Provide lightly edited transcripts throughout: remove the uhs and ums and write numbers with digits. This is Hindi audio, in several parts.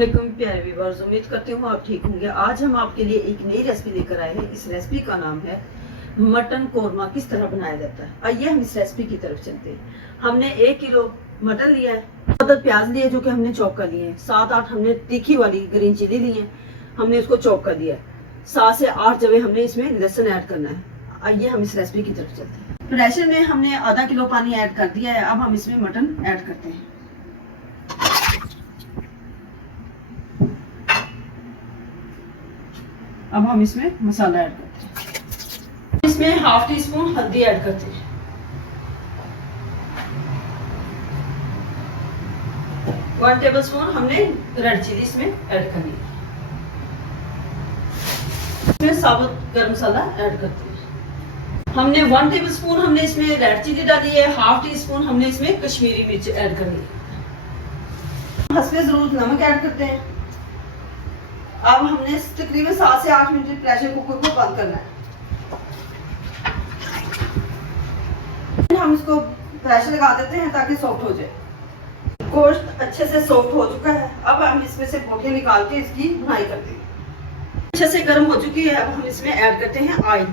अस्सलामुअलैकुम प्यारे व्यूअर्स, उम्मीद करती हूँ आप ठीक होंगे। आज हम आपके लिए एक नई रेसिपी लेकर आए हैं। इस रेसिपी का नाम है मटन कोरमा। किस तरह बनाया जाता है, आइए हम इस रेसिपी की तरफ चलते हैं। हमने 1 किलो मटन लिया है, 7 प्याज लिए जो कि हमने चॉप कर लिए हैं, 7-8 हमने तीखी वाली ग्रीन चिली ली है, हमने उसको चॉप कर दिया है। 7 से 8 जवे हमने इसमें लहसुन ऐड करना है। आइए हम इस रेसिपी की तरफ चलते हैं। प्रेशर में हमने आधा किलो पानी ऐड कर दिया है। अब हम इसमें मटन ऐड करते हैं। अब हम इसमें मसाला ऐड करते हैं। इसमें ½ टी स्पून हल्दी ऐड करते हैं, 1 टेबलस्पून हमने रेड चिली इसमें ऐड करनी है। इसमें साबुत गरम मसाला ऐड करते हैं। हमने 1 टेबलस्पून हमने इसमें रेड चिली डाली है, ½ टी स्पून हमने इसमें कश्मीरी मिर्च ऐड करनी है। हस्बे जरूरत नमक ऐड करते हैं। अब हमने तकरीबन 7 से 8 मिनट प्रेशर कुकर को बंद करना है। हम इसको प्रेशर लगा देते हैं ताकि सॉफ्ट हो जाए। गोश्त अच्छे से सॉफ्ट हो चुका है। अब हम इसमें से बोटियां निकाल के इसकी भुनाई करते हैं। अच्छे से गर्म हो चुकी है। अब हम इसमें ऐड करते हैं ऑयल।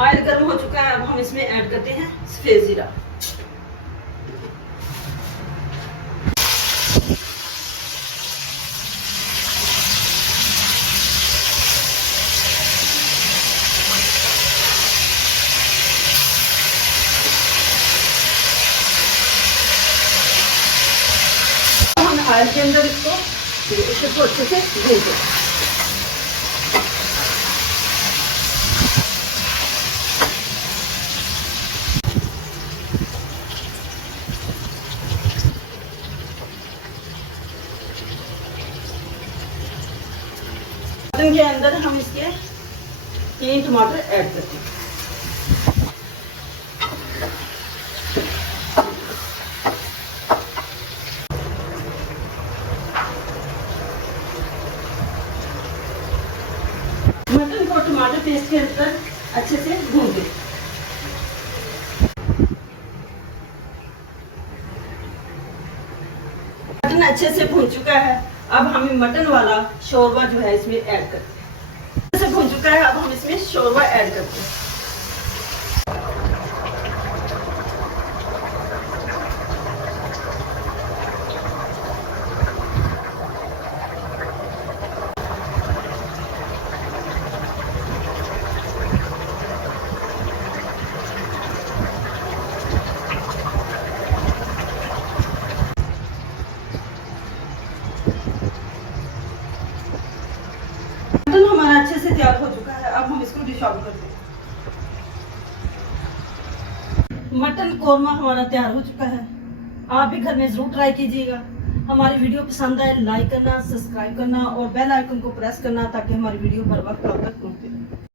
ऑयल गर्म हो चुका है। अब हम इसमें ऐड करते हैं सफेद जीरा। ऑयल के अंदर इसको अच्छे से भूनते हैं। मटन के अंदर हम इसके 3 टमाटर ऐड करते हैं। मटन को टमाटर पेस्ट के अंदर अच्छे से भून दें। मटन अच्छे से भून चुका है। अब हम मटन वाला शोरबा जो है इसमें ऐड करते हैं। अच्छे से भून चुका है। अब हम इसमें शोरबा ऐड करते हैं। मटन हमारा अच्छे से तैयार हो चुका है। अब हम इसको डिश आउट करते हैं। मटन कोरमा हमारा तैयार हो चुका है। आप भी घर में जरूर ट्राई कीजिएगा। हमारी वीडियो पसंद आए लाइक करना, सब्सक्राइब करना और बेल आइकन को प्रेस करना ताकि हमारी वीडियो पर वक्त आप तक पहुंचे।